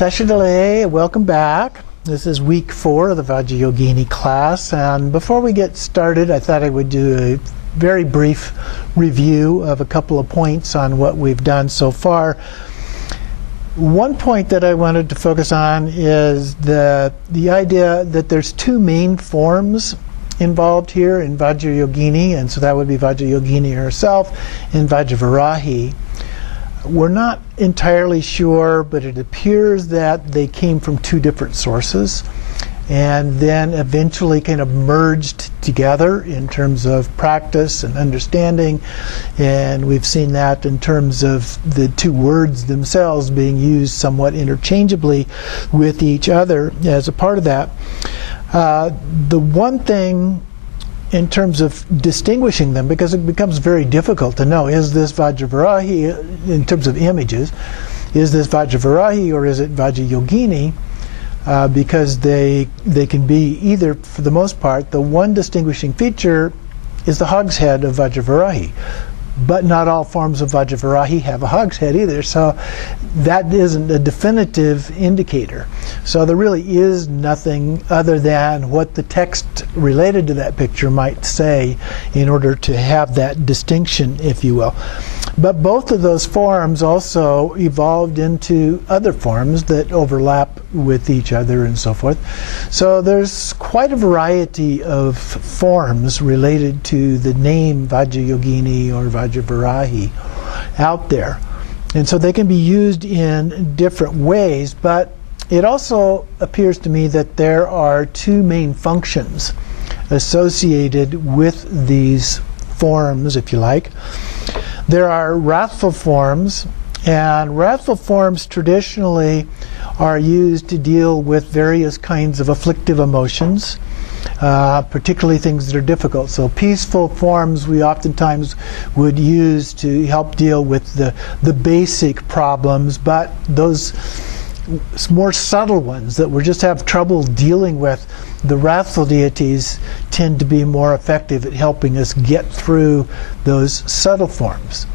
Tashidale, welcome back. This is week 4 of the Vajrayogini class, and before we get started, I thought I would do a very brief review of a couple of points on what we've done so far. One point that I wanted to focus on is the idea that there's two main forms involved here in Vajrayogini, and so that would be Vajrayogini herself and Vajravarahi. We're not entirely sure, but it appears that they came from two different sources and then eventually kind of merged together in terms of practice and understanding. And we've seen that in terms of the two words themselves being used somewhat interchangeably with each other as a part of that. The one thing in terms of distinguishing them, because it becomes very difficult to know, is this Vajravarahi, in terms of images, is this Vajravarahi or is it Vajrayogini? Because they can be either, for the most part. The one distinguishing feature is the hogshead of Vajravarahi. But not all forms of Vajravarahi have a hogshead either, so that isn't a definitive indicator. So there really is nothing other than what the text related to that picture might say in order to have that distinction, if you will. But both of those forms also evolved into other forms that overlap with each other and so forth. So there's quite a variety of forms related to the name Vajrayogini or Vajravarahi out there. And so they can be used in different ways, but it also appears to me that there are two main functions associated with these forms, if you like. There are wrathful forms, and wrathful forms traditionally are used to deal with various kinds of afflictive emotions, particularly things that are difficult. So peaceful forms we oftentimes would use to help deal with the basic problems, but those more subtle ones that we just have trouble dealing with, the wrathful deities tend to be more effective at helping us get through those subtle forms.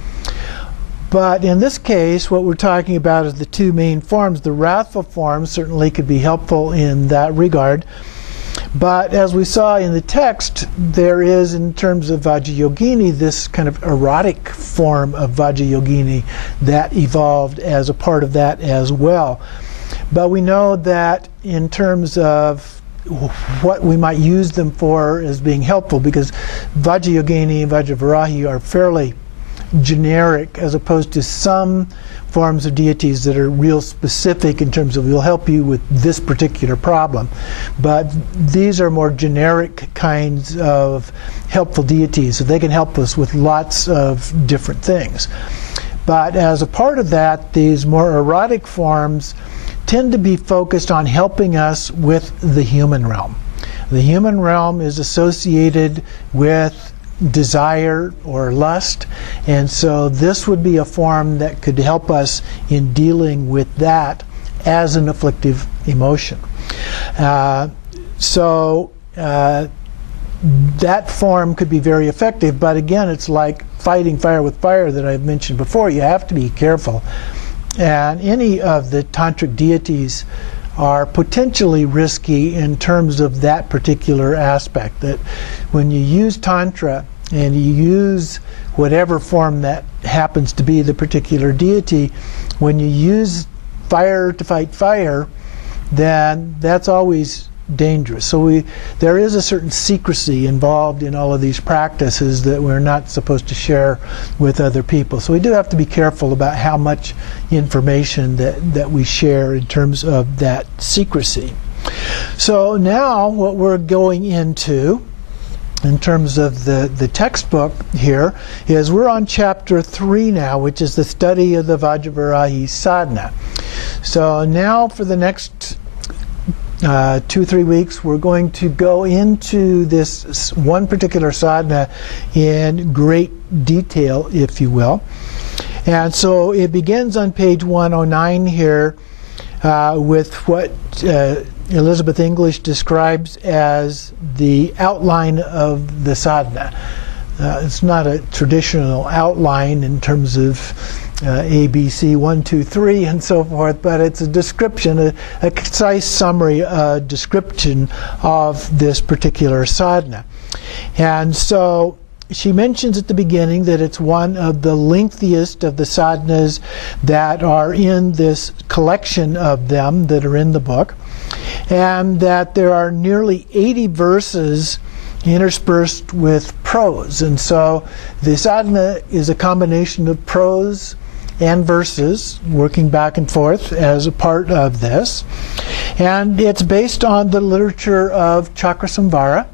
But in this case, what we're talking about is the two main forms. The wrathful forms certainly could be helpful in that regard. But as we saw in the text, there is, in terms of Vajrayogini, this kind of erotic form of Vajrayogini that evolved as a part of that as well. But we know that in terms of what we might use them for as being helpful, because Vajrayogini and Vajravarahi are fairly generic as opposed to some forms of deities that are real specific in terms of, we'll help you with this particular problem. But these are more generic kinds of helpful deities, so they can help us with lots of different things. But as a part of that, these more erotic forms tend to be focused on helping us with the human realm. The human realm is associated with desire or lust, and so this would be a form that could help us in dealing with that as an afflictive emotion. So that form could be very effective, but again, it's like fighting fire with fire that I've mentioned before. You have to be careful. And any of the tantric deities are potentially risky in terms of that particular aspect, that when you use tantra and you use whatever form that happens to be the particular deity, when you use fire to fight fire, then that's always dangerous. So there is a certain secrecy involved in all of these practices that we're not supposed to share with other people. So we do have to be careful about how much information that we share in terms of that secrecy. So now what we're going into in terms of the textbook here is we're on chapter 3 now, which is the study of the Vajrayogini Sadhana. So now for the next 2-3 weeks, we're going to go into this one particular sadhana in great detail, if you will. And so it begins on page 109 here with what Elizabeth English describes as the outline of the sadhana. It's not a traditional outline in terms of A, B, C, 1, 2, 3, and so forth, but it's a description, a concise summary description of this particular sadhana. And so she mentions at the beginning that it's one of the lengthiest of the sadhanas that are in this collection of them that are in the book, and that there are nearly 80 verses interspersed with prose. And so the sadhana is a combination of prose and verses working back and forth as a part of this. And it's based on the literature of Chakrasamvara,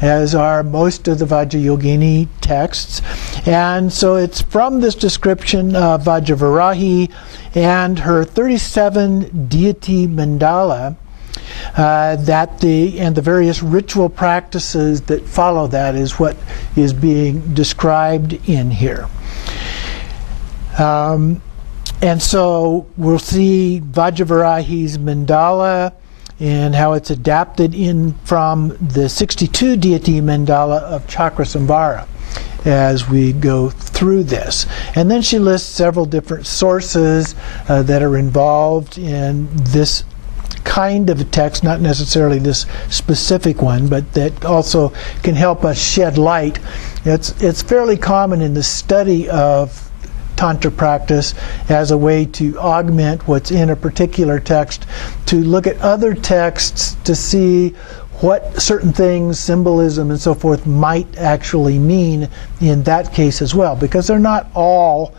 as are most of the Vajrayogini texts. And so it's from this description of Vajravarahi and her 37 deity mandala that the various ritual practices that follow that is what is being described in here. And so we'll see Vajravarahi's mandala and how it's adapted in from the 62 deity mandala of Chakrasamvara as we go through this. And then she lists several different sources that are involved in this kind of a text, not necessarily this specific one, but that also can help us shed light. It's fairly common in the study of Tantra practice as a way to augment what's in a particular text, to look at other texts to see what certain things, symbolism and so forth, might actually mean in that case as well, because they're not all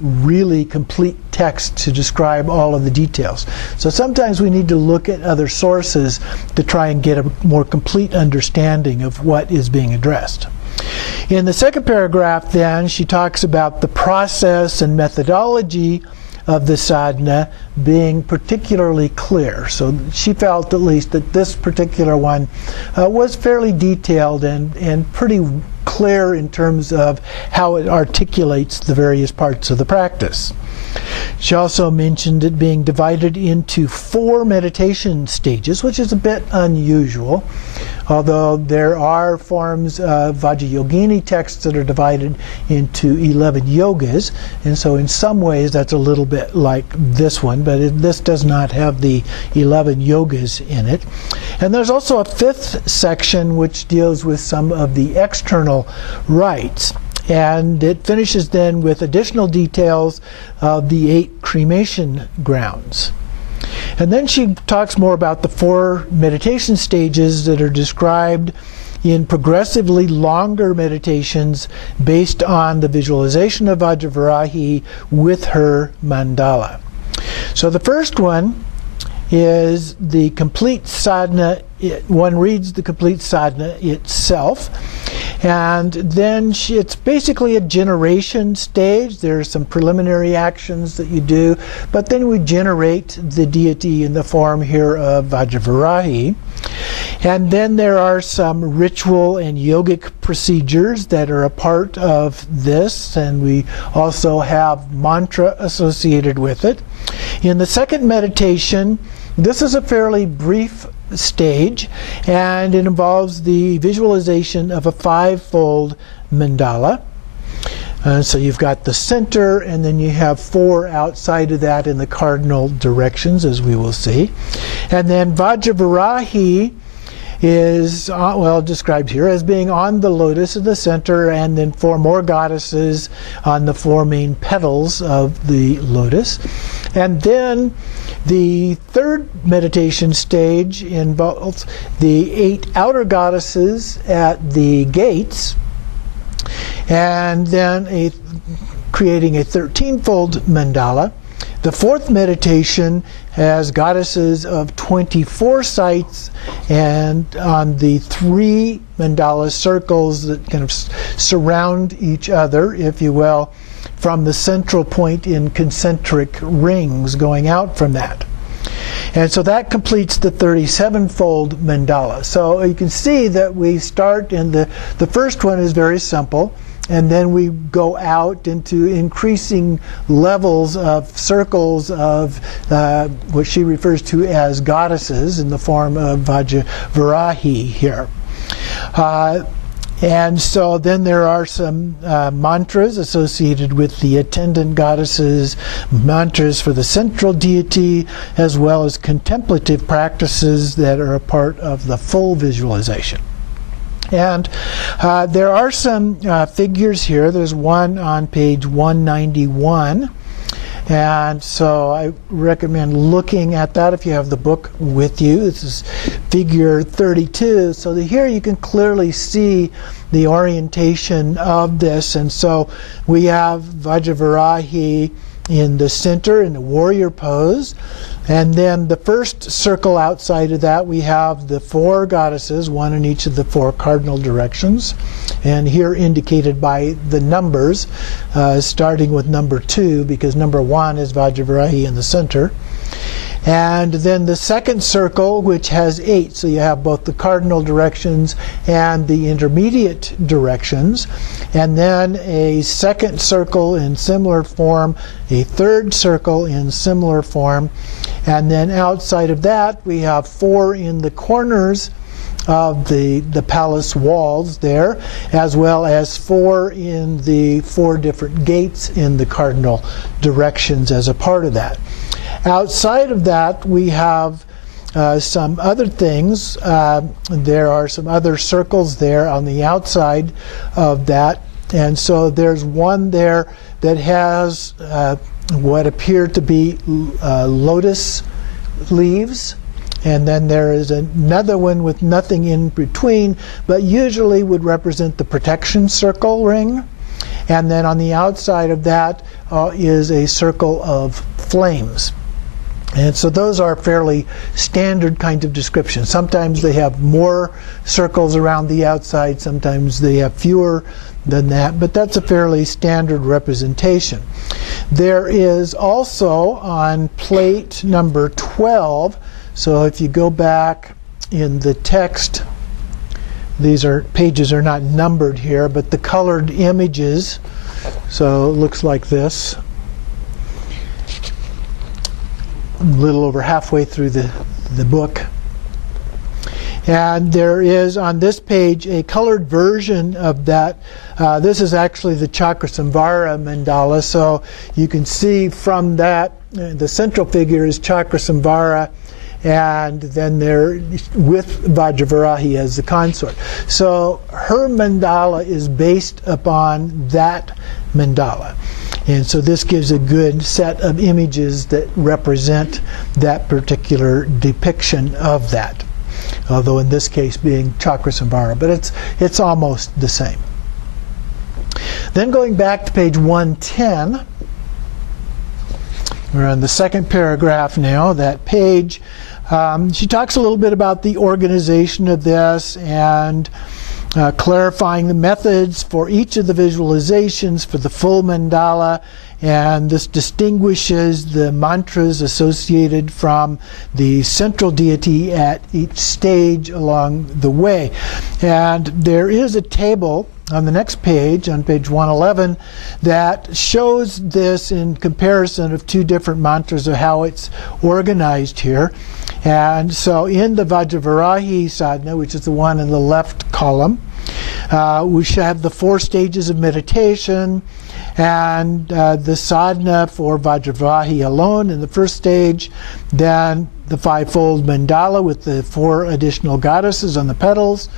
really complete text to describe all of the details. So sometimes we need to look at other sources to try and get a more complete understanding of what is being addressed. In the second paragraph, then, she talks about the process and methodology of the sadhana being particularly clear. So she felt at least that this particular one was fairly detailed and pretty clear in terms of how it articulates the various parts of the practice. She also mentioned it being divided into 4 meditation stages, which is a bit unusual, although there are forms of Vajrayogini texts that are divided into 11 yogas, and so in some ways that's a little bit like this one, but this does not have the 11 yogas in it. And there's also a 5th section which deals with some of the external rites. And it finishes then with additional details of the 8 cremation grounds. And then she talks more about the 4 meditation stages that are described in progressively longer meditations based on the visualization of Vajravarahi with her mandala. So the first one is the complete sadhana. One reads the complete sadhana itself, and then it's basically a generation stage. There are some preliminary actions that you do, but then we generate the deity in the form here of Vajravarahi. And then there are some ritual and yogic procedures that are a part of this, and we also have mantra associated with it. In the second meditation, this is a fairly brief stage, and it involves the visualization of a 5-fold mandala. So you've got the center, and then you have 4 outside of that in the cardinal directions, as we will see. And then Vajravarahi is, described here as being on the lotus in the center, and then 4 more goddesses on the 4 main petals of the lotus. And then the third meditation stage involves the 8 outer goddesses at the gates, and then creating a 13-fold mandala. The 4th meditation has goddesses of 24 sites, and on the 3 mandala circles that kind of surround each other, if you will, from the central point in concentric rings going out from that. And so that completes the 37-fold mandala. So you can see that we start in the first one is very simple, and then we go out into increasing levels of circles of what she refers to as goddesses in the form of Vajravarahi here. And so then there are some mantras associated with the attendant goddesses, mantras for the central deity, as well as contemplative practices that are a part of the full visualization. And there are some figures here. There's one on page 191. And so I recommend looking at that if you have the book with you. This is figure 32. So here you can clearly see the orientation of this. And so we have Vajravarahi in the center in the warrior pose. And then the first circle outside of that, we have the four goddesses, one in each of the four cardinal directions. And here indicated by the numbers, starting with number 2, because number 1 is Vajravarahi in the center. And then the second circle, which has 8. So you have both the cardinal directions and the intermediate directions. And then a second circle in similar form, a third circle in similar form. And then outside of that, we have 4 in the corners of the palace walls there, as well as 4 in the 4 different gates in the cardinal directions as a part of that. Outside of that, we have some other things. There are some other circles there on the outside of that. And so there's one there that has what appear to be lotus leaves. And then there is another one with nothing in between, but usually would represent the protection circle ring. And then on the outside of that is a circle of flames. And so those are fairly standard kind of descriptions. Sometimes they have more circles around the outside, sometimes they have fewer than that, but that's a fairly standard representation. There is also on plate number 12, so if you go back in the text, these pages are not numbered here, but the colored images, so it looks like this. A little over halfway through the book. And there is on this page a colored version of that. This is actually the Chakrasamvara mandala, so you can see from that the central figure is Chakrasamvara, and then they're with Vajravarahi as the consort. So her mandala is based upon that mandala. And so this gives a good set of images that represent that particular depiction of that. Although in this case being Chakrasamvara, but it's almost the same. Then going back to page 110, we're on the second paragraph now. That page, she talks a little bit about the organization of this and clarifying the methods for each of the visualizations for the full mandala, and this distinguishes the mantras associated from the central deity at each stage along the way. And there is a table on the next page, on page 111, that shows this in comparison of 2 different mantras of how it's organized here. And so in the Vajravarahi Sadhana, which is the one in the left column, we should have the 4 stages of meditation, and the sadhana for Vajravarahi alone in the first stage, then the 5-fold mandala with the 4 additional goddesses on the petals,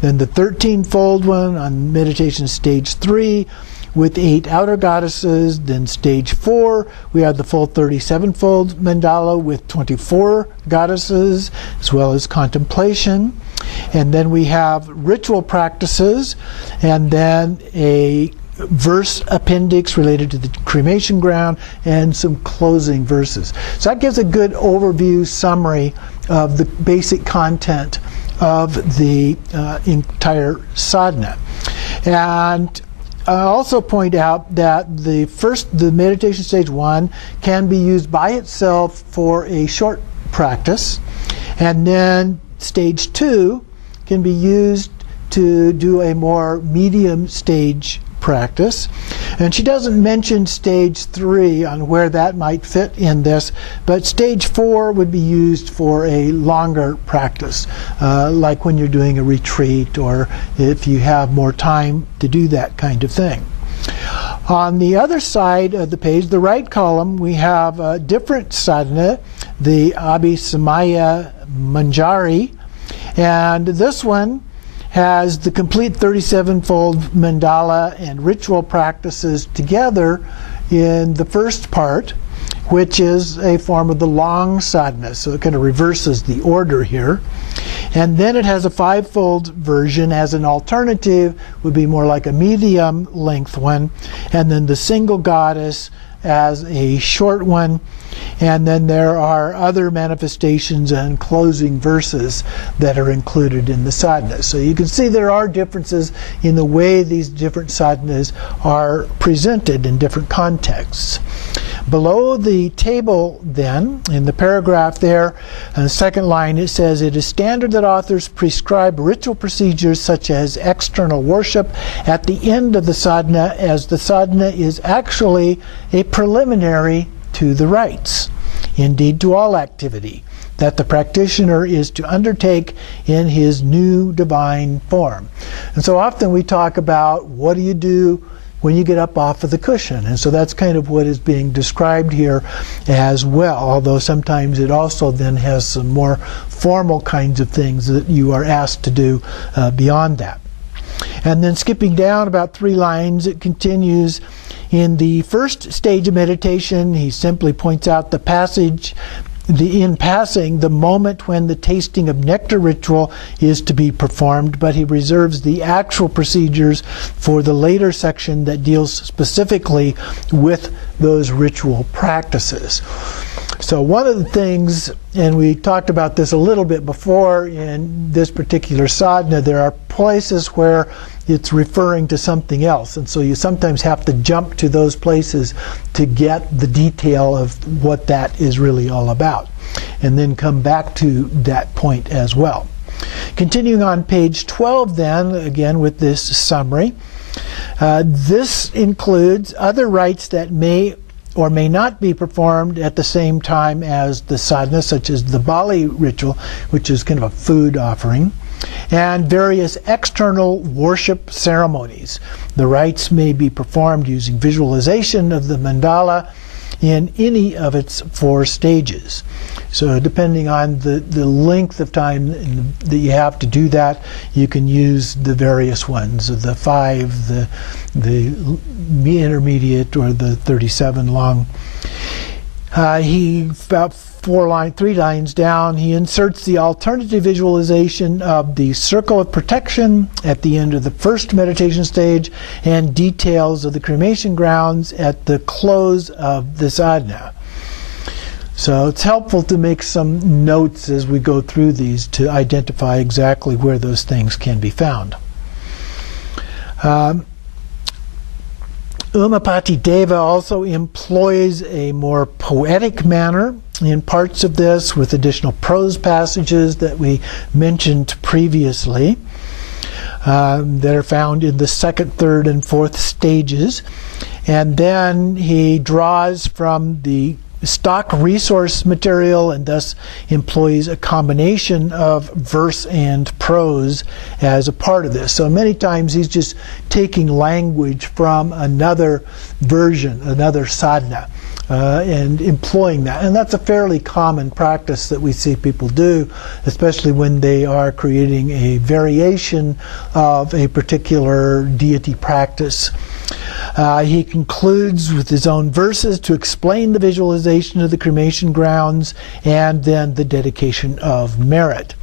then the 13-fold one on meditation stage 3 with 8 outer goddesses, then stage 4 we have the full 37-fold mandala with 24 goddesses as well as contemplation. And then we have ritual practices, and then a verse appendix related to the cremation ground, and some closing verses. So that gives a good overview summary of the basic content of the entire sadhana. And I also point out that the meditation stage 1 can be used by itself for a short practice, and then stage 2 can be used to do a more medium stage practice. And she doesn't mention stage 3 on where that might fit in this, but stage 4 would be used for a longer practice, like when you're doing a retreat or if you have more time to do that kind of thing. On the other side of the page, the right column, we have a different sadhana, the Abhisamaya Manjari, and this one has the complete 37-fold mandala and ritual practices together in the first part, which is a form of the long sadhana. So it kind of reverses the order here. And then it has a 5-fold version as an alternative, would be more like a medium length one. And then the single goddess as a short one. And then there are other manifestations and closing verses that are included in the sadhanas. So you can see there are differences in the way these different sadhanas are presented in different contexts. Below the table then, in the paragraph there, in the second line, it says, "It is standard that authors prescribe ritual procedures such as external worship at the end of the sadhana, as the sadhana is actually a preliminary to the rites, indeed to all activity, that the practitioner is to undertake in his new divine form." And so often we talk about what do you do when you get up off of the cushion. And so that's kind of what is being described here as well, although sometimes it also then has some more formal kinds of things that you are asked to do beyond that. And then skipping down about 3 lines, it continues. In the first stage of meditation, he simply points out the passage, in passing, the moment when the tasting of nectar ritual is to be performed, but he reserves the actual procedures for the later section that deals specifically with those ritual practices. So one of the things, and we talked about this a little bit before in this particular sadhana, there are places where it's referring to something else, and so you sometimes have to jump to those places to get the detail of what that is really all about, and then come back to that point as well. Continuing on page 12 then, again with this summary, this includes other rites that may or may not be performed at the same time as the sadhana, such as the Bali ritual, which is kind of a food offering, and various external worship ceremonies. The rites may be performed using visualization of the mandala in any of its 4 stages. So depending on the length of time that you have to do that, you can use the various ones, the 5, the intermediate, or the 37 long. He about 3 lines down, he inserts the alternative visualization of the circle of protection at the end of the first meditation stage and details of the cremation grounds at the close of the sadhana. So it's helpful to make some notes as we go through these to identify exactly where those things can be found. Ummapati Deva also employs a more poetic manner in parts of this, with additional prose passages that we mentioned previously that are found in the 2nd, 3rd, and 4th stages. And then he draws from the stock resource material and thus employs a combination of verse and prose as a part of this. So many times he's just taking language from another version, another sadhana, and employing that. And that's a fairly common practice that we see people do, especially when they are creating a variation of a particular deity practice. He concludes with his own verses to explain the visualization of the cremation grounds and then the dedication of merit.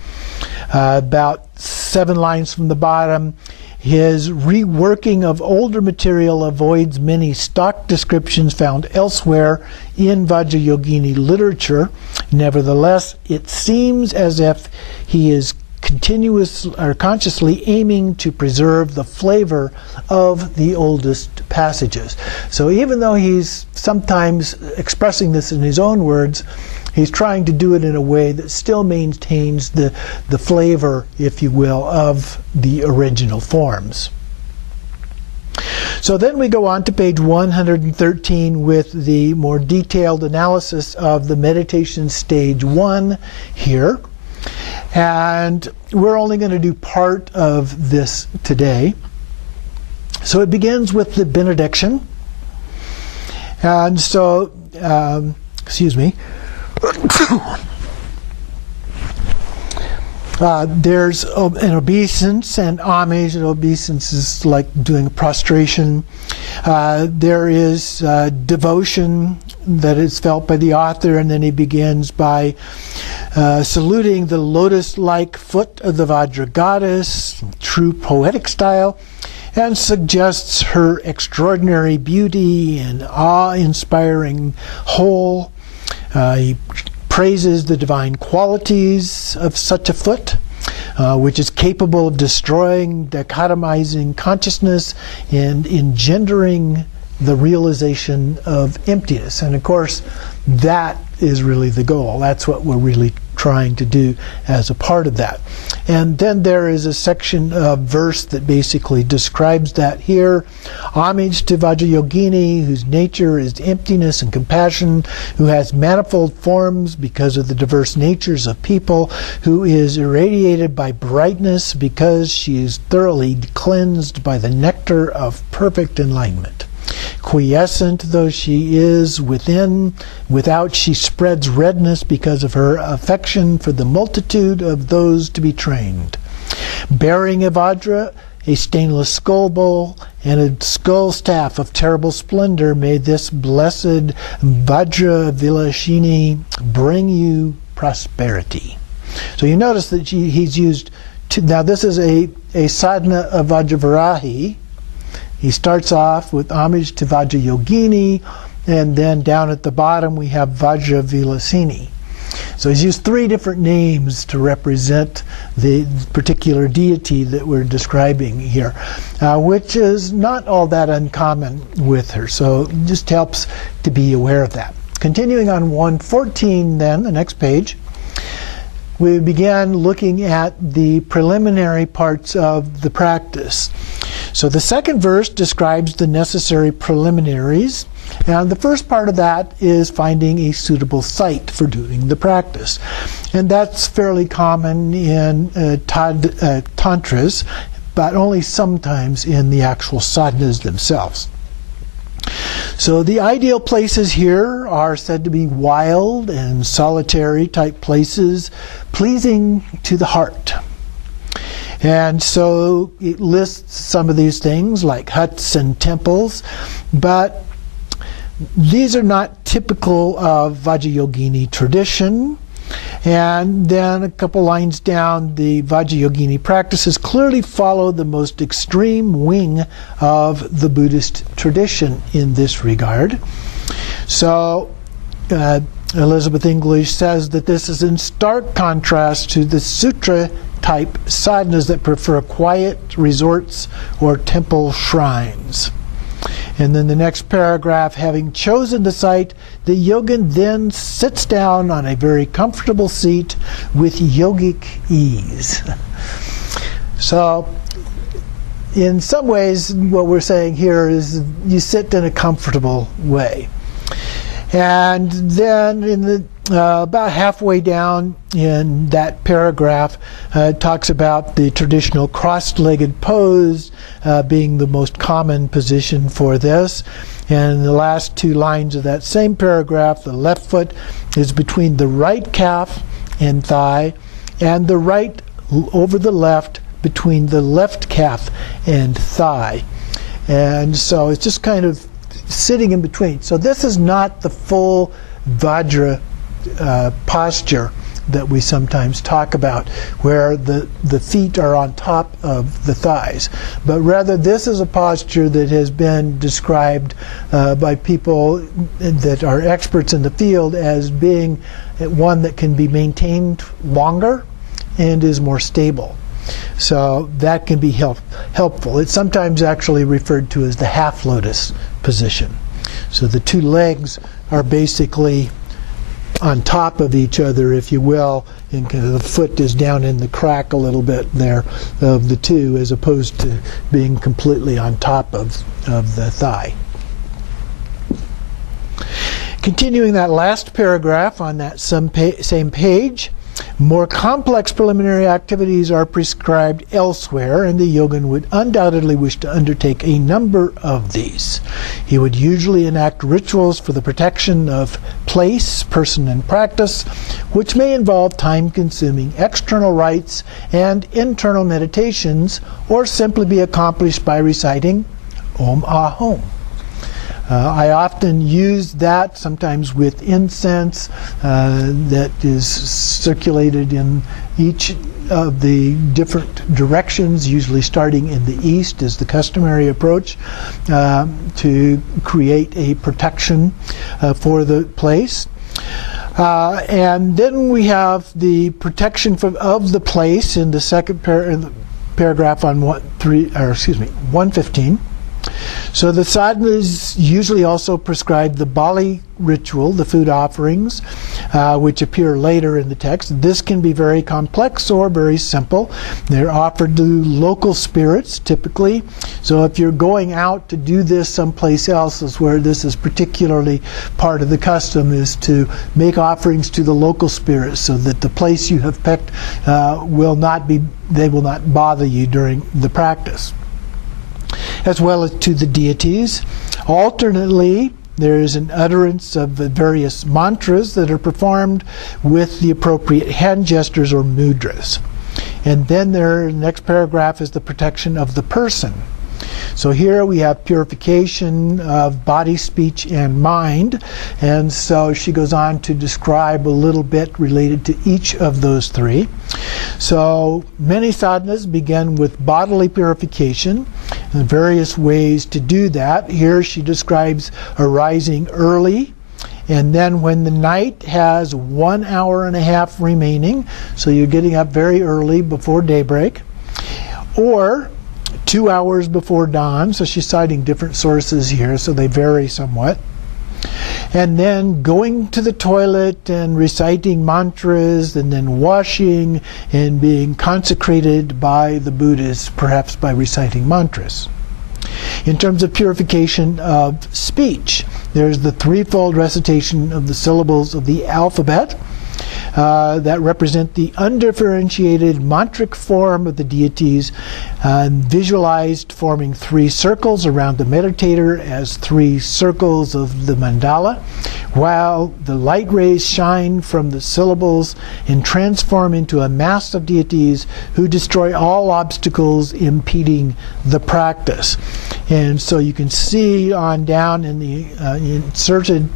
About 7 lines from the bottom, his reworking of older material avoids many stock descriptions found elsewhere in Vajrayogini literature. Nevertheless, it seems as if he is consciously aiming to preserve the flavor of the oldest passages. So even though he's sometimes expressing this in his own words, he's trying to do it in a way that still maintains the flavor, if you will, of the original forms. So then we go on to page 113 with the more detailed analysis of the meditation stage 1 here. And we're only going to do part of this today. So it begins with the benediction. And so, excuse me. There's an obeisance and homage. An obeisance is like doing a prostration. There is devotion that is felt by the author, and then he begins by saluting the lotus-like foot of the Vajra goddess, true poetic style, and suggests her extraordinary beauty and awe-inspiring whole. He praises the divine qualities of such a foot, which is capable of destroying, dichotomizing consciousness and engendering the realization of emptiness. And of course, that is really the goal. That's what we're really trying to do as a part of that. And then there is a section of verse that basically describes that here. Homage to Vajrayogini, whose nature is emptiness and compassion, who has manifold forms because of the diverse natures of people, who is irradiated by brightness because she is thoroughly cleansed by the nectar of perfect enlightenment. Quiescent though she is within, without she spreads redness because of her affection for the multitude of those to be trained. Bearing a Vajra, a stainless skull bowl, and a skull staff of terrible splendor, may this blessed Vajrayogini bring you prosperity. So you notice that he's used two. Now this is a sadhana of Vajravarahi. He starts off with homage to Vajrayogini, and then down at the bottom we have Vajravilasini. So he's used 3 different names to represent the particular deity that we're describing here, which is not all that uncommon with her. So it just helps to be aware of that. Continuing on 114 then, the next page, we began looking at the preliminary parts of the practice. So the second verse describes the necessary preliminaries, and the first part of that is finding a suitable site for doing the practice. And that's fairly common in tantras, but only sometimes in the actual sadhanas themselves. So the ideal places here are said to be wild and solitary type places, pleasing to the heart. And so it lists some of these things like huts and temples, but these are not typical of Vajrayogini tradition. And then a couple lines down, the Vajrayogini practices clearly follow the most extreme wing of the Buddhist tradition in this regard. So Elizabeth English says that this is in stark contrast to the sutra type sadhanas that prefer quiet resorts or temple shrines. And then the next paragraph, having chosen the site, the yogin then sits down on a very comfortable seat with yogic ease. So in some ways what we're saying here is you sit in a comfortable way. And then in the about halfway down in that paragraph, it talks about the traditional cross-legged pose being the most common position for this. And in the last 2 lines of that same paragraph, the left foot is between the right calf and thigh, and the right over the left between the left calf and thigh. And so it's just kind of sitting in between. So this is not the full Vajra posture that we sometimes talk about, where the feet are on top of the thighs. But rather, this is a posture that has been described by people that are experts in the field as being one that can be maintained longer and is more stable. So that can be helpful. It's sometimes actually referred to as the half lotus position. So the 2 legs are basically on top of each other, if you will, and kind of the foot is down in the crack a little bit there of the two, as opposed to being completely on top of the thigh. Continuing that last paragraph on that same page, more complex preliminary activities are prescribed elsewhere, and the yogin would undoubtedly wish to undertake a number of these. He would usually enact rituals for the protection of place, person, and practice, which may involve time-consuming external rites and internal meditations, or simply be accomplished by reciting Om Ahom. I often use that sometimes with incense that is circulated in each of the different directions, usually starting in the east is the customary approach to create a protection for the place. And then we have the protection of the place in the second paragraph on 115. So the sadhanas usually also prescribe the Bali ritual, the food offerings, which appear later in the text. This can be very complex or very simple. They're offered to local spirits, typically. So if you're going out to do this someplace else, is where this is particularly part of the custom, is to make offerings to the local spirits, so that the place you have picked will not bother you during the practice, as well as to the deities. Alternately, there is an utterance of the various mantras that are performed with the appropriate hand gestures or mudras. And then the next paragraph is the protection of the person. So here we have purification of body, speech, and mind. And so she goes on to describe a little bit related to each of those three. So many sadhanas begin with bodily purification and various ways to do that. Here she describes arising early, and then when the night has 1 hour and a half remaining, so you're getting up very early before daybreak, or 2 hours before dawn. So she's citing different sources here, so they vary somewhat. And then going to the toilet and reciting mantras, and then washing and being consecrated by the Buddhists, perhaps by reciting mantras. In terms of purification of speech, there's the threefold recitation of the syllables of the alphabet that represent the undifferentiated mantric form of the deities, visualized forming 3 circles around the meditator as 3 circles of the mandala, while the light rays shine from the syllables and transform into a mass of deities who destroy all obstacles impeding the practice. And so you can see on down in the inserted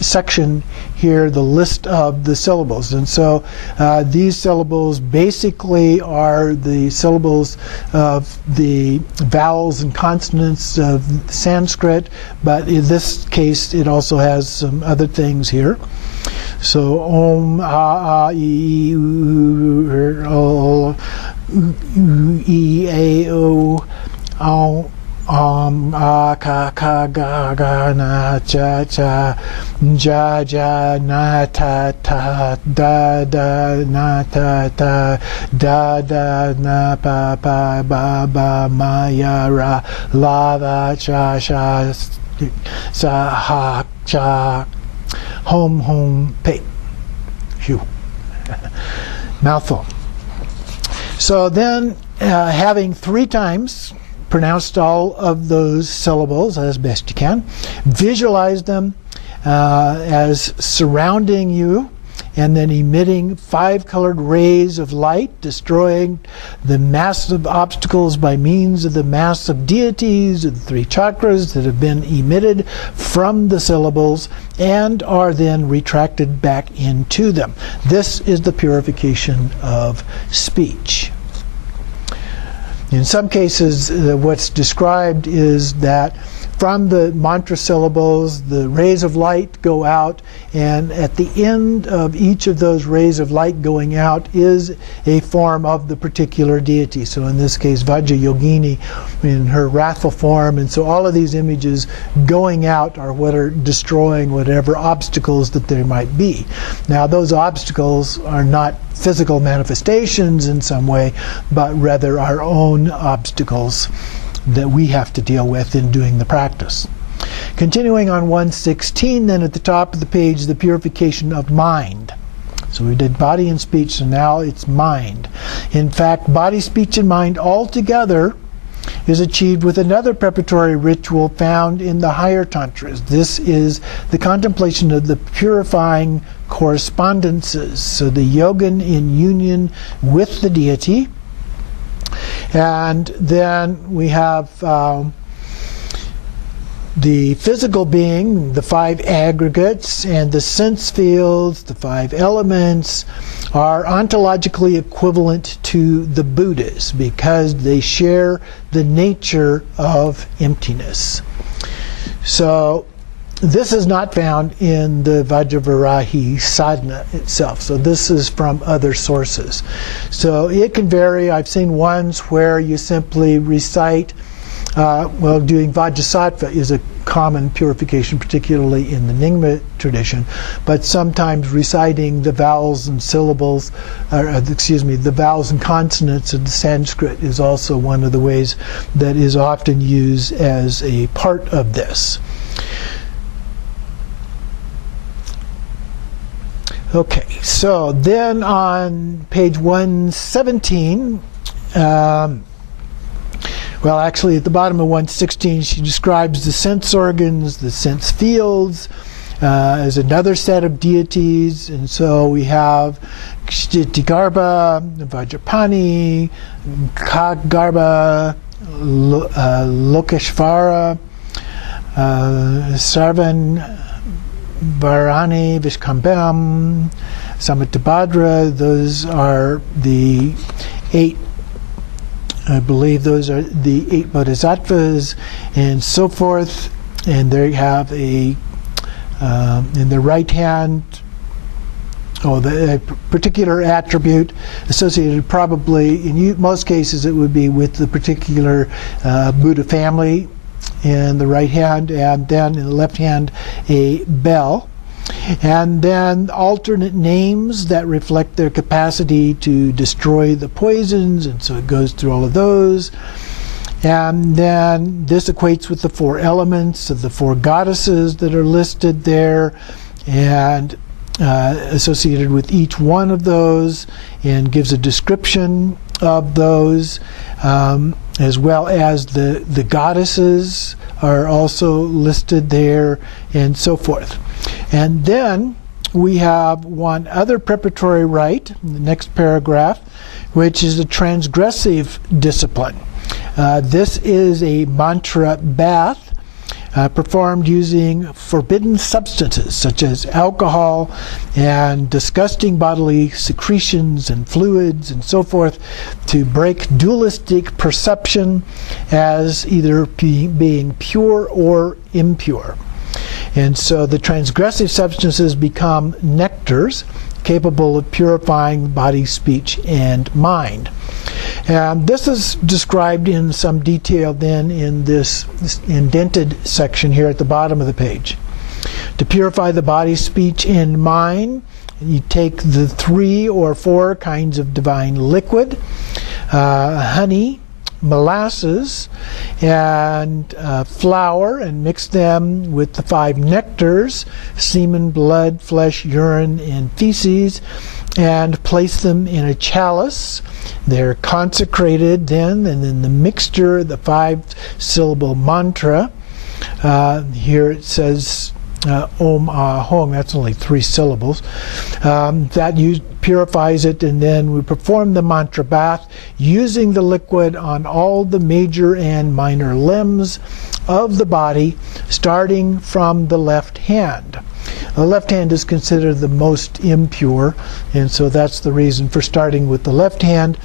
section here the list of the syllables. And so these syllables basically are the syllables of the vowels and consonants of Sanskrit, but in this case it also has some other things here. So Om, A, I, U, E, A, O, A, Ka, Ga, Na, Cha, Ja, Na, Ta, Da, Na, Ta, Da, Na, Pa, Ba, Ma, Ya, Ra, La, Cha, Sa, Ha, Cha, Hom, Pe. Phew. Mouthful. So then, having 3 times pronounced all of those syllables as best you can, visualize them as surrounding you, and then emitting 5 colored rays of light, destroying the massive obstacles by means of the mass of deities of the 3 chakras that have been emitted from the syllables and are then retracted back into them. This is the purification of speech. In some cases, what's described is that from the mantra syllables, the rays of light go out, and at the end of each of those rays of light going out is a form of the particular deity. So in this case, Vajrayogini in her wrathful form, and so all of these images going out are what are destroying whatever obstacles that there might be. Now those obstacles are not physical manifestations in some way, but rather our own obstacles that we have to deal with in doing the practice. Continuing on 116, then at the top of the page, the purification of mind. So we did body and speech, so now it's mind. In fact, body, speech, and mind all together is achieved with another preparatory ritual found in the higher tantras. This is the contemplation of the purifying correspondences. So the yogin in union with the deity. And then we have the physical being, the 5 aggregates, and the sense fields, the 5 elements, are ontologically equivalent to the Buddhas because they share the nature of emptiness. So this is not found in the Vajrayogini Sadhana itself. So this is from other sources. So it can vary. I've seen ones where you simply recite, doing Bodhisattva is a common purification, particularly in the Nyingma tradition, but sometimes reciting the vowels and syllables, the vowels and consonants of the Sanskrit is also one of the ways that is often used as a part of this. Okay, so then on page 117, actually at the bottom of 116, she describes the sense organs, the sense fields, as another set of deities. And so we have Kshitigarbha, Vajrapani, Kagarbha, Lokeshvara, Sarvan, Varani, Vishkambam, Samitabhadra. Those are the 8, I believe those are the 8 bodhisattvas and so forth. And there you have in the right hand, the particular attribute associated probably, in most cases it would be with the particular Buddha family in the right hand, and then in the left hand a bell, and then alternate names that reflect their capacity to destroy the poisons, and so it goes through all of those. And then this equates with the 4 elements of the 4 goddesses that are listed there and associated with each one of those, and gives a description of those, as well as the goddesses are also listed there, and so forth. And then we have one other preparatory rite in the next paragraph, which is a transgressive discipline. This is a mantra bath performed using forbidden substances such as alcohol and disgusting bodily secretions and fluids and so forth, to break dualistic perception as either being pure or impure. And so the transgressive substances become nectars capable of purifying body, speech, and mind. And this is described in some detail then in this indented section here at the bottom of the page. To purify the body, speech, and mind, you take the 3 or 4 kinds of divine liquid, honey, molasses, and flour, and mix them with the 5 nectars, semen, blood, flesh, urine, and feces, and place them in a chalice. They're consecrated then, and then the mixture, the 5-syllable mantra, here it says Om Ahong, that's only 3 syllables. That purifies it, and then we perform the mantra bath using the liquid on all the major and minor limbs of the body, starting from the left hand. The left hand is considered the most impure, and so that's the reason for starting with the left hand.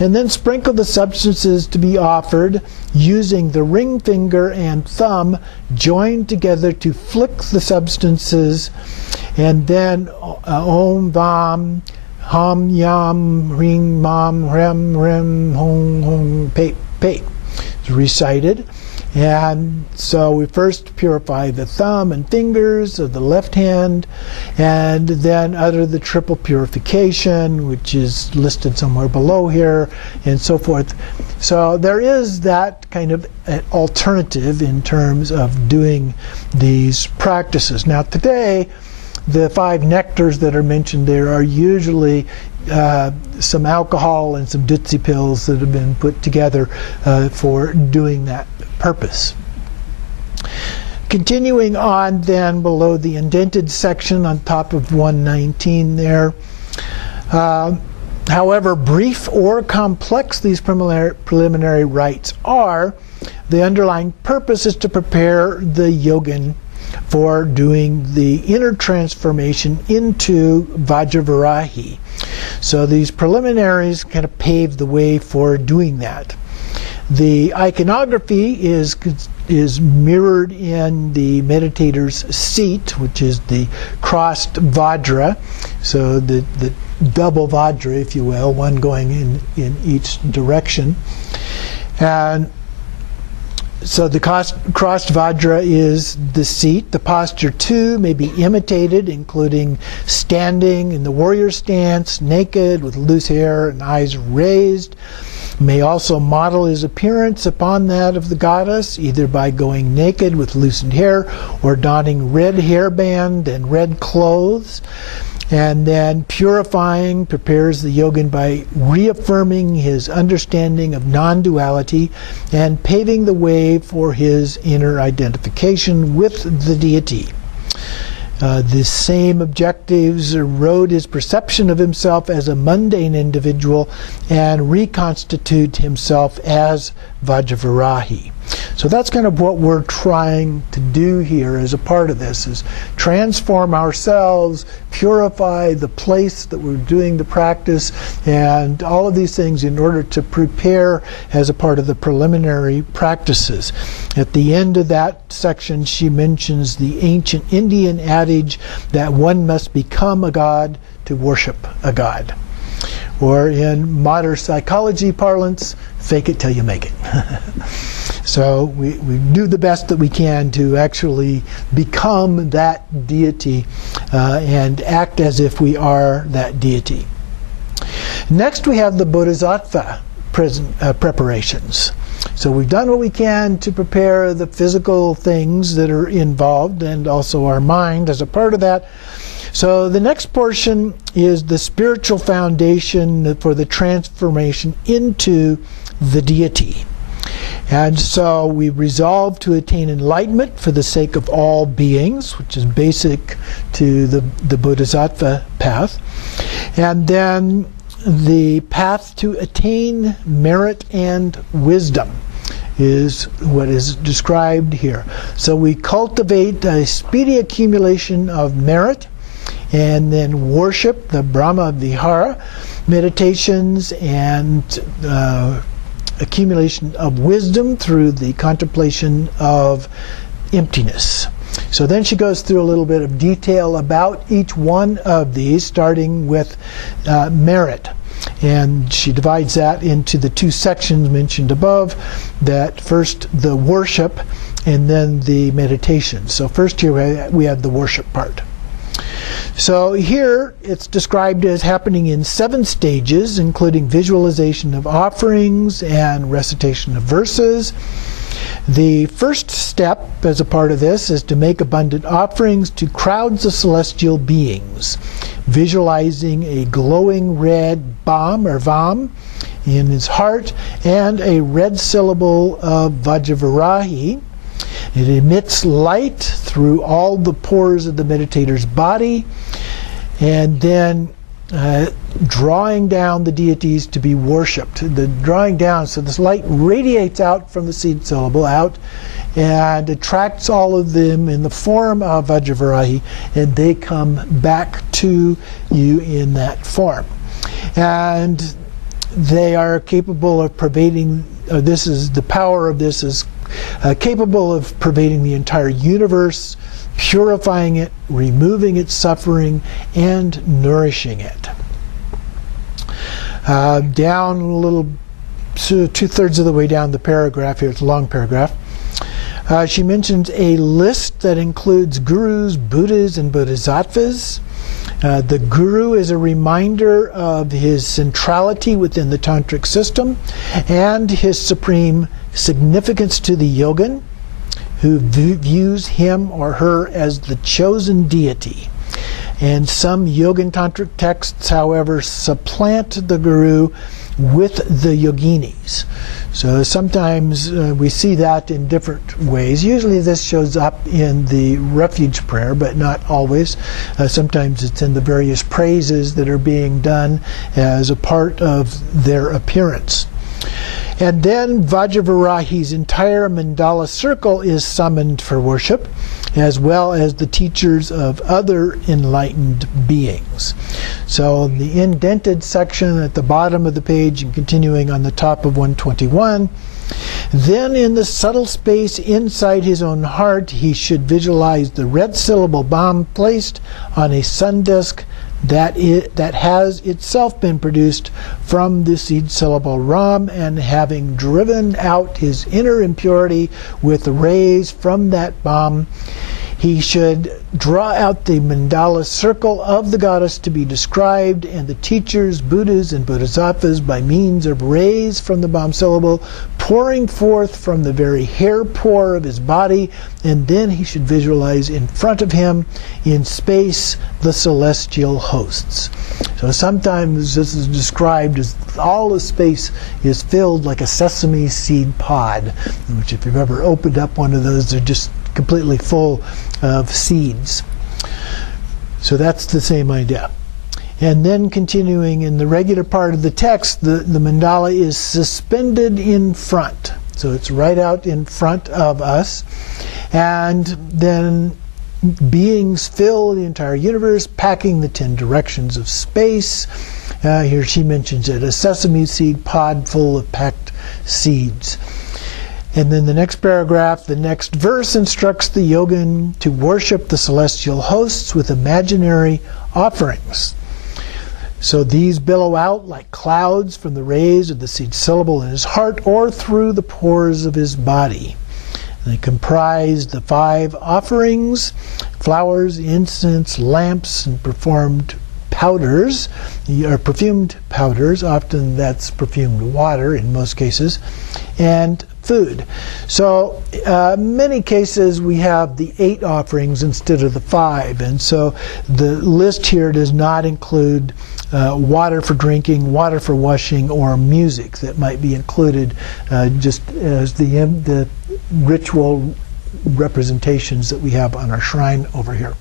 And then sprinkle the substances to be offered using the ring finger and thumb joined together to flick the substances, and then Om Vam Ham Yam Ring Mam Rem Rem Hong Hong Pe Pe is recited. And so we first purify the thumb and fingers of the left hand, and then utter the triple purification, which is listed somewhere below here, and so forth. So there is that kind of an alternative in terms of doing these practices. Now today, the 5 nectars that are mentioned there are usually some alcohol and some Dutsi pills that have been put together for doing that purpose. Continuing on then below the indented section on top of 119 there. However brief or complex these preliminary rites are, the underlying purpose is to prepare the yogin for doing the inner transformation into Vajravarahi. So these preliminaries kind of pave the way for doing that. The iconography is mirrored in the meditator's seat, which is the crossed Vajra, so the double Vajra, if you will, one going in each direction. And so the crossed Vajra is the seat. The posture too may be imitated, including standing in the warrior stance, naked, with loose hair and eyes raised. May also model his appearance upon that of the goddess, either by going naked with loosened hair or donning red hairband and red clothes. And then purifying prepares the yogin by reaffirming his understanding of non-duality and paving the way for his inner identification with the deity. The same objectives erode his perception of himself as a mundane individual and reconstitute himself as Vajravarahi. So that's kind of what we're trying to do here as a part of this, is transform ourselves, purify the place that we're doing the practice, and all of these things in order to prepare as a part of the preliminary practices. At the end of that section, she mentions the ancient Indian adage that one must become a god to worship a god. Or in modern psychology parlance, fake it till you make it. So we do the best that we can to actually become that deity and act as if we are that deity. Next we have the Bodhisattva preparations. So we've done what we can to prepare the physical things that are involved and also our mind as a part of that. So the next portion is the spiritual foundation for the transformation into the deity. And so we resolve to attain enlightenment for the sake of all beings, which is basic to the Bodhisattva path. And then the path to attain merit and wisdom is what is described here. So we cultivate a speedy accumulation of merit, and then worship the Brahmavihara meditations and accumulation of wisdom through the contemplation of emptiness. So then she goes through a little bit of detail about each one of these, starting with merit. And she divides that into the 2 sections mentioned above, that first the worship and then the meditation. So first here we have the worship part. So here it's described as happening in 7 stages, including visualization of offerings and recitation of verses. The first step as a part of this is to make abundant offerings to crowds of celestial beings, visualizing a glowing red bam or vam in his heart and a red syllable of Vajravarahi. It emits light through all the pores of the meditator's body, and then drawing down the deities to be worshipped. The drawing down, so this light radiates out from the seed syllable out and attracts all of them in the form of Vajravarahi, and they come back to you in that form. And they are capable of pervading, the power of this is capable of pervading the entire universe, purifying it, removing its suffering, and nourishing it. Down a little, two-thirds of the way down the paragraph here, it's a long paragraph, she mentions a list that includes gurus, Buddhas, and bodhisattvas. The guru is a reminder of his centrality within the tantric system and his supreme significance to the yogin, who views him or her as the chosen deity. And some yogin tantric texts, however, supplant the guru with the yoginis. So sometimes we see that in different ways. Usually this shows up in the refuge prayer, but not always. Sometimes it's in the various praises that are being done as a part of their appearance. And then Vajravarahi's entire mandala circle is summoned for worship, as well as the teachers of other enlightened beings. So the indented section at the bottom of the page and continuing on the top of 121, then in the subtle space inside his own heart, he should visualize the red syllable bomb placed on a sun disk that has itself been produced from the seed syllable Ram, and having driven out his inner impurity with the rays from that bomb, he should draw out the mandala circle of the goddess to be described, and the teachers, Buddhas, and bodhisattvas, by means of rays from the bomb syllable, pouring forth from the very hair pore of his body, and then he should visualize in front of him in space the celestial hosts. So sometimes this is described as all the space is filled like a sesame seed pod, which if you've ever opened up one of those, they're just completely full of seeds. So that's the same idea. And then continuing in the regular part of the text, the mandala is suspended in front. So it's right out in front of us. And then beings fill the entire universe, packing the 10 directions of space. Here she mentions it, a sesame seed pod full of packed seeds. And then the next paragraph, the next verse instructs the yogin to worship the celestial hosts with imaginary offerings. So these billow out like clouds from the rays of the seed syllable in his heart or through the pores of his body. They comprise the 5 offerings: flowers, incense, lamps, and perfumed powders. Often that's perfumed water in most cases, and food. So many cases we have the 8 offerings instead of the 5, and so the list here does not include water for drinking, water for washing, or music that might be included just as the ritual representations that we have on our shrine over here.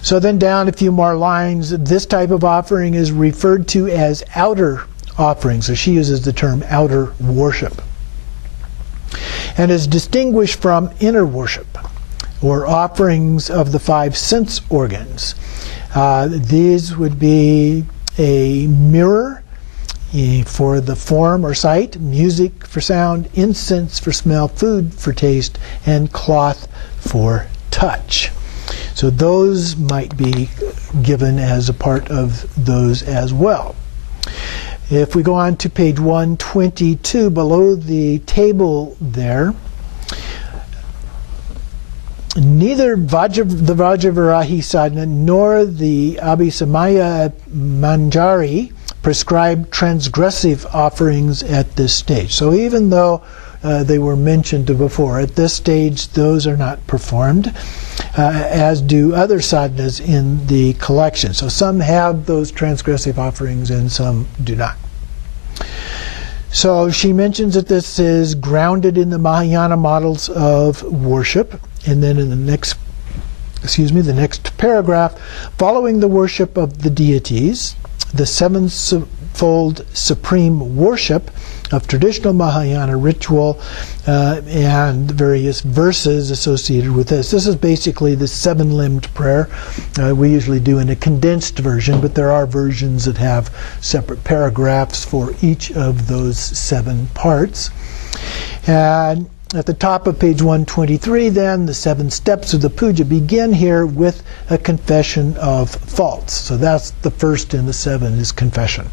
So then down a few more lines, this type of offering is referred to as outer offering. So she uses the term outer worship, and is distinguished from inner worship, or offerings of the 5 sense organs. These would be a mirror for the form or sight, music for sound, incense for smell, food for taste, and cloth for touch. So those might be given as a part of those as well. If we go on to page 122, below the table there, neither the Vajravarahi Sadhana nor the Abhisamaya Manjari prescribe transgressive offerings at this stage. So even though they were mentioned before, at this stage those are not performed, as do other sadhanas in the collection. So some have those transgressive offerings and some do not. So she mentions that this is grounded in the Mahayana models of worship. And then in the next paragraph, following the worship of the deities, the sevenfold supreme worship of traditional Mahayana ritual and various verses associated with this. This is basically the seven-limbed prayer. We usually do in a condensed version, but there are versions that have separate paragraphs for each of those 7 parts. And at the top of page 123, then, the 7 steps of the puja begin here with a confession of faults. So that's the first in the 7 is confession.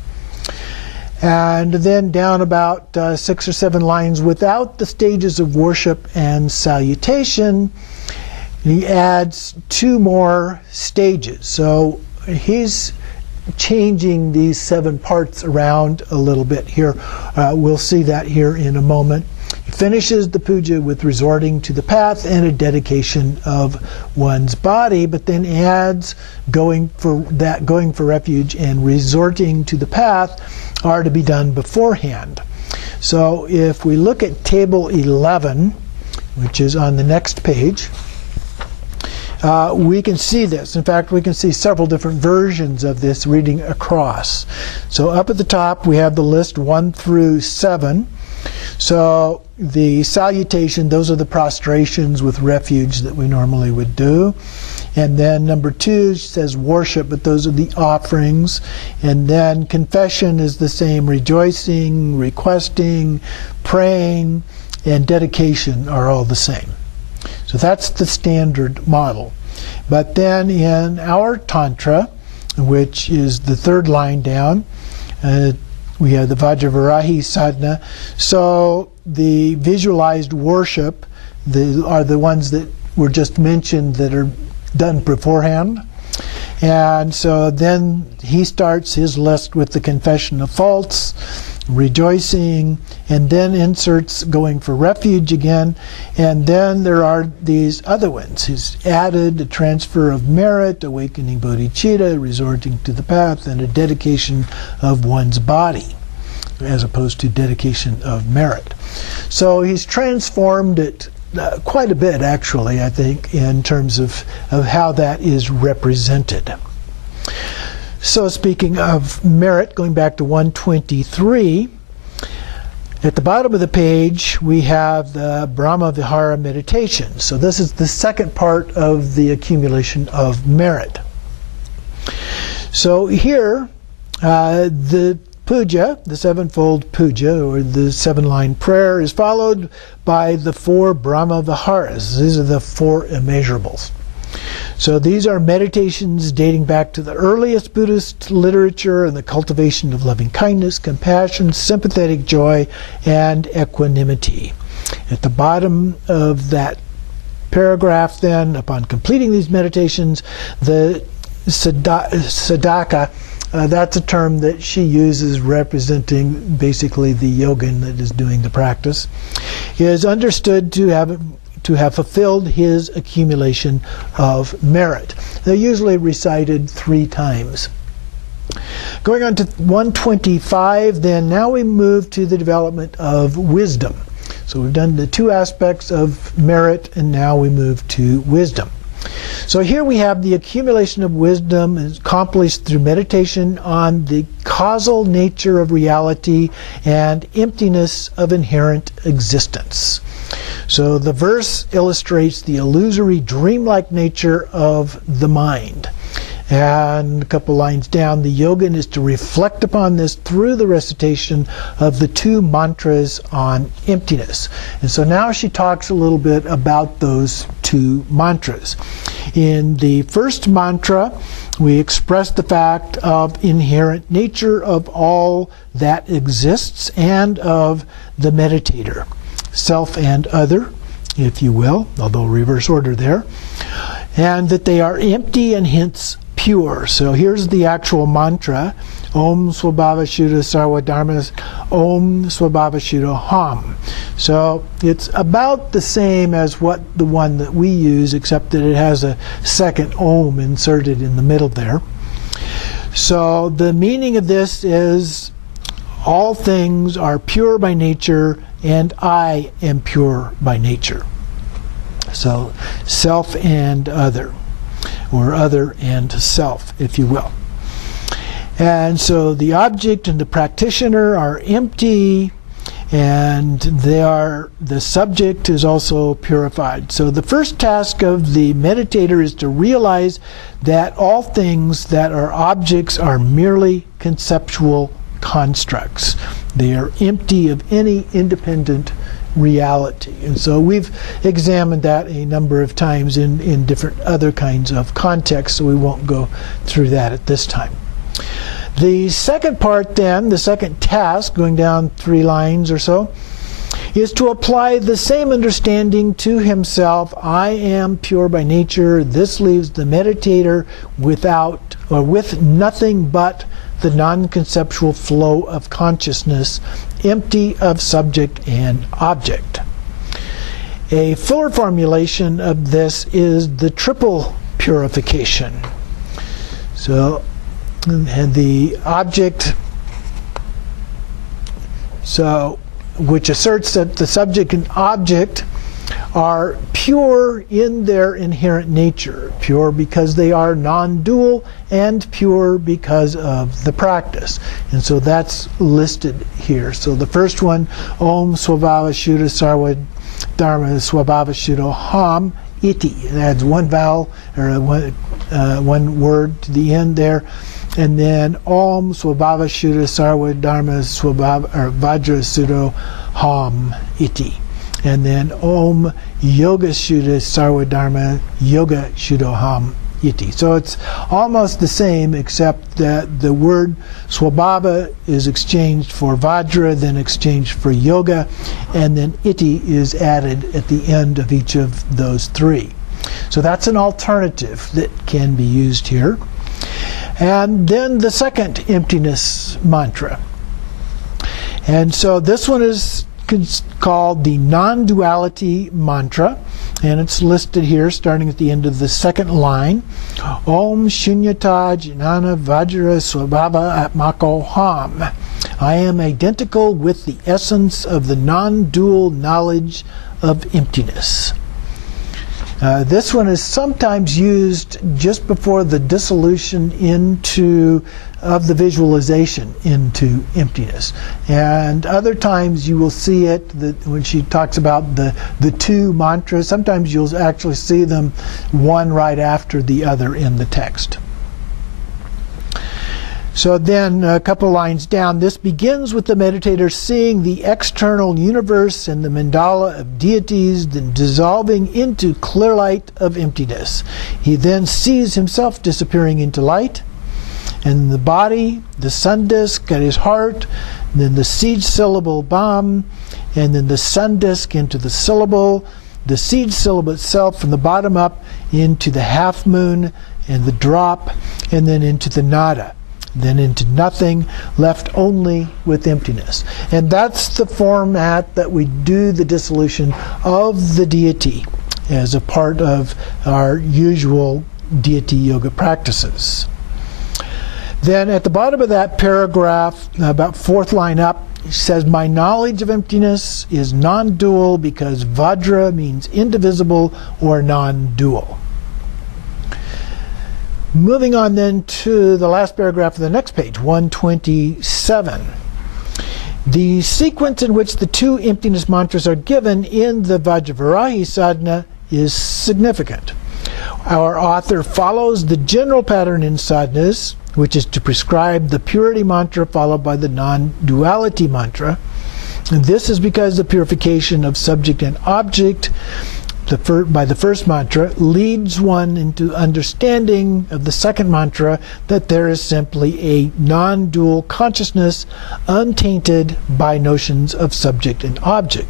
And then down about 6 or 7 lines without the stages of worship and salutation, he adds 2 more stages. So he's changing these 7 parts around a little bit here. We'll see that here in a moment. He finishes the puja with resorting to the path and a dedication of one's body, but then adds going for refuge and resorting to the path are to be done beforehand. So if we look at table 11, which is on the next page, we can see this. In fact, we can see several different versions of this reading across. So up at the top, we have the list 1 through 7. So the salutation, those are the prostrations with refuge that we normally would do. And then number 2 says worship, but those are the offerings. And then confession is the same. Rejoicing, requesting, praying, and dedication are all the same. So that's the standard model. But then in our Tantra, which is the 3rd line down, we have the Vajrayogini Sadhana. So the visualized worship are the ones that were just mentioned that are done beforehand. And so then he starts his list with the confession of faults, rejoicing, and then inserts going for refuge again. And then there are these other ones. He's added a transfer of merit, awakening bodhicitta, resorting to the path, and a dedication of one's body, as opposed to dedication of merit. So he's transformed it quite a bit, actually, I think, in terms of how that is represented. So speaking of merit, going back to 123, at the bottom of the page we have the Brahmavihara meditation. So this is the second part of the accumulation of merit. So here, the puja, the 7-fold puja, or the 7-line prayer, is followed by the 4 Brahmaviharas. These are the 4 immeasurables. So these are meditations dating back to the earliest Buddhist literature and the cultivation of loving kindness, compassion, sympathetic joy, and equanimity. At the bottom of that paragraph then, upon completing these meditations, the sadhaka, that's a term that she uses representing basically the yogin that is doing the practice, is understood to have fulfilled his accumulation of merit. They're usually recited 3 times. Going on to 125, then now we move to the development of wisdom. So we've done the 2 aspects of merit, and now we move to wisdom. So here we have the accumulation of wisdom accomplished through meditation on the causal nature of reality and emptiness of inherent existence. So the verse illustrates the illusory, dreamlike nature of the mind. And a couple lines down, the yogin is to reflect upon this through the recitation of the 2 mantras on emptiness. And so now she talks a little bit about those 2 mantras. In the first mantra, we express the fact of inherent nature of all that exists and of the meditator, self and other, if you will, although reverse order there, and that they are empty and hence pure. So here's the actual mantra: Om Swabhava Shuddha Sarva Dharmas, Om Swabhava Shuddha Ham. So it's about the same as the one that we use, except that it has a second Om inserted in the middle there. So the meaning of this is all things are pure by nature, and I am pure by nature. So self and other, or other and self, if you will. And so the object and the practitioner are empty, and the subject is also purified. So the first task of the meditator is to realize that all things that are objects are merely conceptual constructs. They are empty of any independent reality. And so we've examined that a number of times in different other kinds of contexts, so we won't go through that at this time. The second part then, the second task, going down 3 lines or so, is to apply the same understanding to himself. I am pure by nature. This leaves the meditator without or with nothing but the non-conceptual flow of consciousness, empty of subject and object. A fuller formulation of this is the triple purification. So, and the object, which asserts that the subject and object are pure in their inherent nature, pure because they are non-dual, and pure because of the practice. And so that's listed here. So the first one, Om Swabhava Shuddha Sarva Dharma Swabhava Shuddho Ham Iti. It adds one vowel, or one word to the end there. And then Om Swabhava Shuddha Sarva Dharma Swabhava, or Vajra Shuddho Ham Iti. And then Om Yoga Shuddha Sarva Dharma Yoga Shuddho Ham Iti. So it's almost the same, except that the word Swabhava is exchanged for Vajra, then exchanged for Yoga, and then Iti is added at the end of each of those 3. So that's an alternative that can be used here. And then the second emptiness mantra. And so this one is called the non-duality mantra, and it's listed here starting at the end of the second line. Om Shunyata Jnana Vajra Swabhava Atmako Ham. I am identical with the essence of the non-dual knowledge of emptiness. This one is sometimes used just before the dissolution of the visualization into emptiness. And other times you will see it when she talks about the 2 mantras. Sometimes you'll actually see them one right after the other in the text. So then a couple lines down, this begins with the meditator seeing the external universe and the mandala of deities, then dissolving into clear light of emptiness. He then sees himself disappearing into light, and the body, the sun disk at his heart, then the seed syllable Bam, and then the sun disk into the syllable, the seed syllable itself from the bottom up into the half moon and the drop, and then into the nada. Then into nothing, left only with emptiness. And that's the format that we do the dissolution of the deity as a part of our usual deity yoga practices. Then at the bottom of that paragraph, about 4th line up, it says, my knowledge of emptiness is non-dual because Vajra means indivisible or non-dual. Moving on then to the last paragraph of the next page, 127. The sequence in which the 2 emptiness mantras are given in the Vajrayogini Sadhana is significant. Our author follows the general pattern in sadhanas, which is to prescribe the purity mantra followed by the non-duality mantra. And this is because the purification of subject and object by the first mantra leads one into understanding of the second mantra that there is simply a non-dual consciousness untainted by notions of subject and object.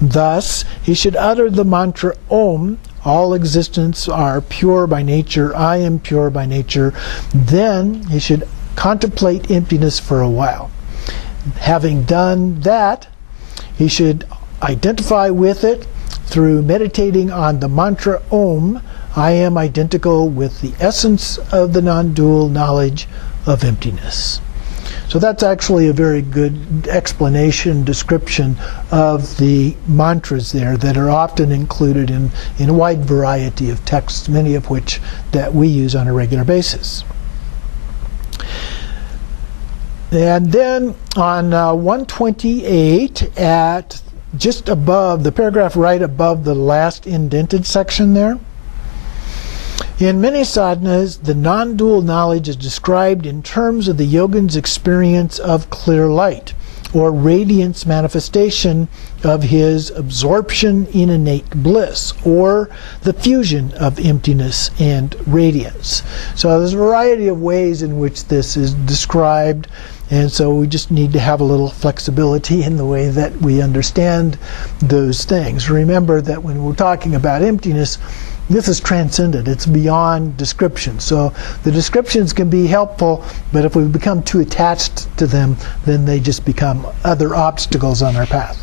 Thus, he should utter the mantra Om, all existence are pure by nature, I am pure by nature. Then he should contemplate emptiness for a while. Having done that, he should identify with it through meditating on the mantra Om, I am identical with the essence of the non-dual knowledge of emptiness. So that's actually a very good explanation, description of the mantras there that are often included in a wide variety of texts, many of which that we use on a regular basis. And then on 128, at just above, the paragraph right above the last indented section there, in many sadhanas, the non-dual knowledge is described in terms of the yogin's experience of clear light, or radiance manifestation of his absorption in innate bliss, or the fusion of emptiness and radiance. So there's a variety of ways in which this is described, and so we just need to have a little flexibility in the way that we understand those things. Remember that when we're talking about emptiness, this is transcendent. It's beyond description. So the descriptions can be helpful, but if we become too attached to them, then they just become other obstacles on our path.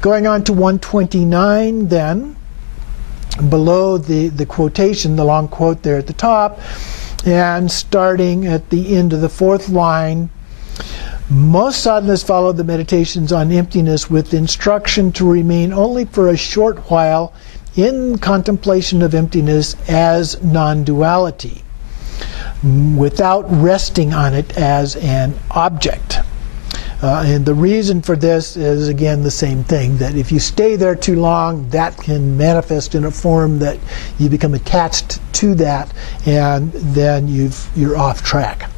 Going on to 129 then, below the quotation, the long quote there at the top, and starting at the end of the fourth line, most sadhanas follow the meditations on emptiness with instruction to remain only for a short while in contemplation of emptiness as non-duality, without resting on it as an object. And the reason for this is, again, the same thing, that if you stay there too long, that can manifest in a form that you become attached to that, and then you're off track.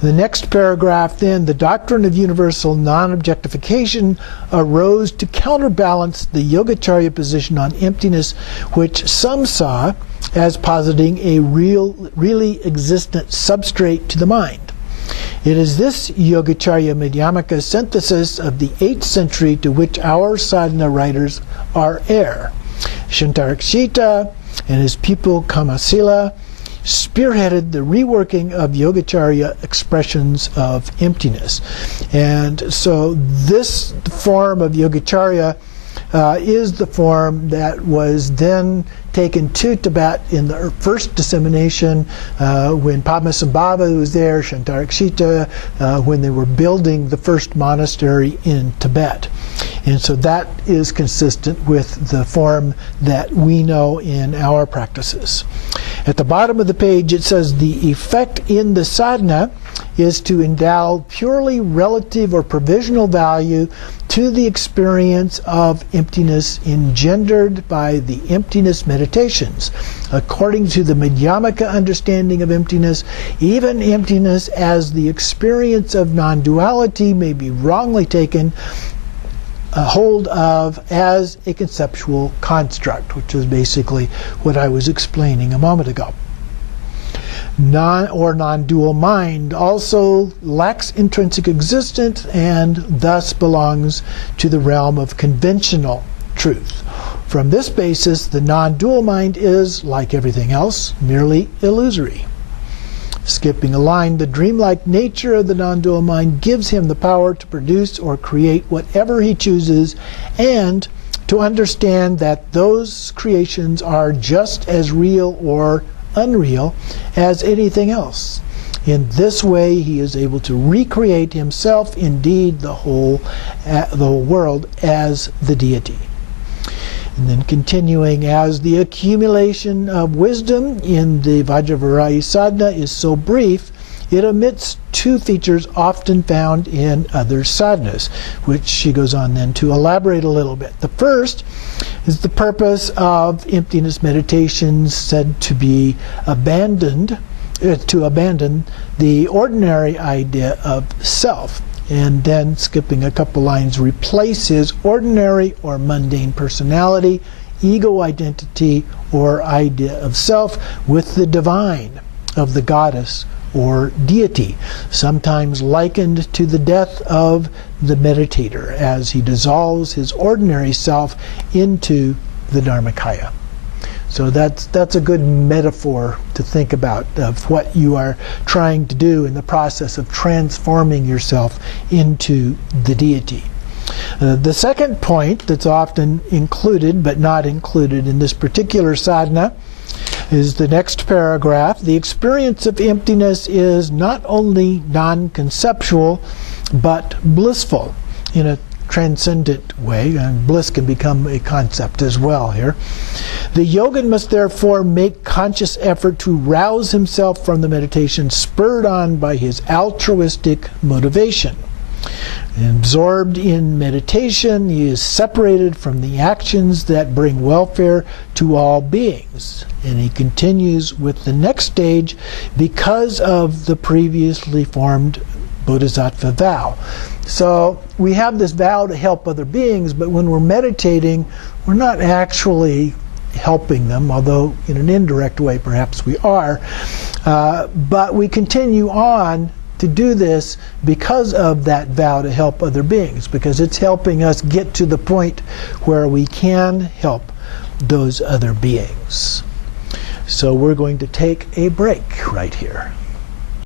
The next paragraph then, the doctrine of universal non-objectification arose to counterbalance the Yogacarya position on emptiness, which some saw as positing a really existent substrate to the mind. It is this Yogacarya Madhyamaka synthesis of the 8th century to which our sadhana writers are heir. Shantarakshita and his pupil Kamasila spearheaded the reworking of Yogacarya expressions of emptiness. And so this form of Yogacarya is the form that was then taken to Tibet in the first dissemination when Padmasambhava was there, Shantarakshita, when they were building the first monastery in Tibet. And so that is consistent with the form that we know in our practices. At the bottom of the page it says the effect in the sadhana is to endow purely relative or provisional value to the experience of emptiness engendered by the emptiness meditations. According to the Madhyamaka understanding of emptiness, even emptiness as the experience of non-duality may be wrongly taken hold of as a conceptual construct, which is basically what I was explaining a moment ago. Non-dual mind also lacks intrinsic existence and thus belongs to the realm of conventional truth. From this basis, the non-dual mind is, like everything else, merely illusory. Skipping a line, the dreamlike nature of the non-dual mind gives him the power to produce or create whatever he chooses, and to understand that those creations are just as real or unreal as anything else. In this way, he is able to recreate himself, indeed the whole world, as the deity. And then continuing, as the accumulation of wisdom in the Vajrayogini Sadhana is so brief, it omits two features often found in other sadhanas, which she goes on then to elaborate a little bit. The first is the purpose of emptiness meditations said to be abandoned, to abandon the ordinary idea of self. And then, skipping a couple lines, replace his ordinary or mundane personality, ego identity, or idea of self with the divine, of the goddess or deity, sometimes likened to the death of the meditator as he dissolves his ordinary self into the Dharmakaya. So that's a good metaphor to think about of what you are trying to do in the process of transforming yourself into the deity. The second point that's often included but not included in this particular sadhana is the next paragraph. The experience of emptiness is not only non-conceptual but blissful in a transcendent way, and bliss can become a concept as well here. The yogin must therefore make conscious effort to rouse himself from the meditation, spurred on by his altruistic motivation. Absorbed in meditation, he is separated from the actions that bring welfare to all beings. And he continues with the next stage because of the previously formed Bodhisattva vow. So we have this vow to help other beings, but when we're meditating, we're not actually helping them, although in an indirect way perhaps we are. But we continue on to do this because of that vow to help other beings, because it's helping us get to the point where we can help those other beings. So we're going to take a break right here.